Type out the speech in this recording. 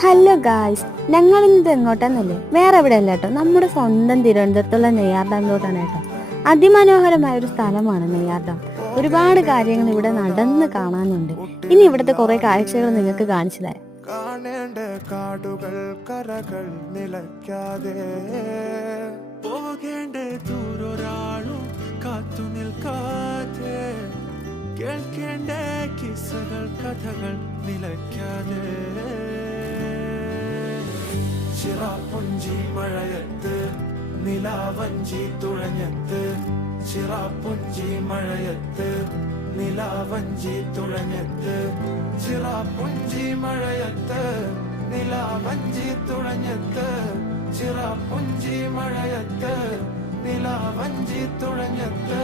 Hello guys, ഞങ്ങൾ ഇന്നത് എങ്ങോട്ടാന്നല്ലേ, വേറെ എവിടെ അല്ല കേട്ടോ, നമ്മുടെ സ്വന്തം തിരുവനന്തപുരത്തുള്ള നെയ്യാർ ഡാമിലോട്ടാണ് കേട്ടോ. അതിമനോഹരമായ ഒരു സ്ഥലമാണ് നെയ്യാർ ഡാം. ഒരുപാട് കാര്യങ്ങൾ ഇവിടെ നടന്ന് കാണാനുണ്ട്. ഇനി ഇവിടുത്തെ കുറെ കാഴ്ചകൾ നിങ്ങൾക്ക് കാണിച്ചു തരാം. കാണേണ്ട കാടുകൾ കരകൾ നിലയ്ക്കാതെ പോകേണ്ട ദൂരൊരാളും കാത്തു നിൽക്കാതെ കേൾക്കേണ്ട കിസ്സകൾ കഥകൾ നിലയ്ക്കാതെ ചിറാപ്പുഞ്ചി മഴയത്ത് നിലാവഞ്ചി തുഴഞ്ഞത്ത് ചിറാപ്പുഞ്ചി മഴയത്ത് നിലാവഞ്ചി തുഴഞ്ഞത്ത് ചിറാപ്പുഞ്ചി മഴയത്ത് നിലാവഞ്ചി തുഴഞ്ഞത്ത് ചിറാപ്പുഞ്ചി മഴയത്ത് നിലാവഞ്ചി തുഴഞ്ഞത്ത്